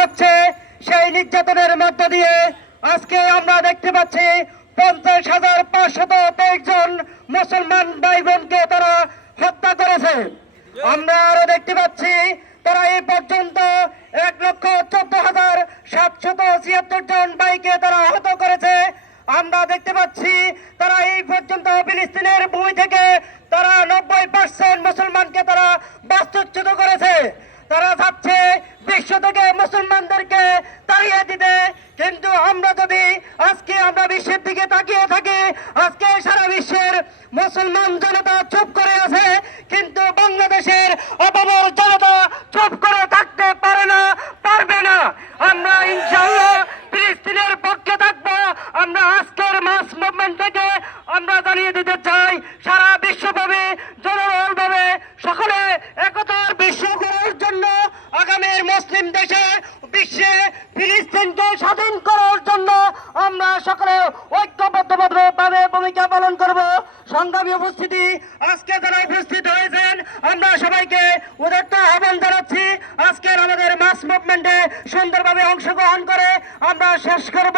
হচ্ছে, সেই নির্যাতনের মধ্য দিয়ে আজকে আমরা দেখতে পাচ্ছি 50,523 জন মুসলমান ভাই বোনকে তারা হত্যা করেছে। আমরা আরো দেখতে পাচ্ছি তারা এই পর্যন্ত 1,14,776 জন ভাইকে তারা আহত করেছে। আমরা দেখতে পাচ্ছি তারা এই পর্যন্ত ফিলিস্তিনের ভূমি থেকে তারা 90% মুসলমানকে তারা বাস্তুচ্যুত করেছে। তারা চাচ্ছে বিশ্ব থেকে মুসলমানদেরকে তাড়িয়ে দিতে, কিন্তু আমরা যদি আজকে আমরা বিশ্বের দিকে তাকিয়ে থাকি, আজকে সারা বিশ্বের মুসলমান জনতা চুপ করে আছে, কিন্তু বাংলাদেশের আপামর জনতা চুপ করে থাকতে পারে না, পারবে না। আমরা ইনশাআল্লাহ ফিলিস্তিনের পক্ষে থাকবো। আমরা আজকের মাস মুভমেন্ট থেকে আমরা জানিয়ে দিতে চাই, সারা বিশ্বব্যাপী জনবলভাবে সকলে একতার বিশ্ব করার জন্য আগামীর মুসলিম দেশে বিশ্বে ফিলিস্তিনকে স্বাধীন করার জন্য আমরা সকলে ঐক্যবদ্ধভাবে ভূমিকা পালন করব। সংগ্রামী উপস্থিতি, আজকে যারা উপস্থিত হয়েছেন আমরা সবাইকে উদাত্ত আহ্বান জানাচ্ছি আজকের আমাদের মাস মুভমেন্টে সুন্দরভাবে অংশগ্রহণ করে আমরা শেষ করব।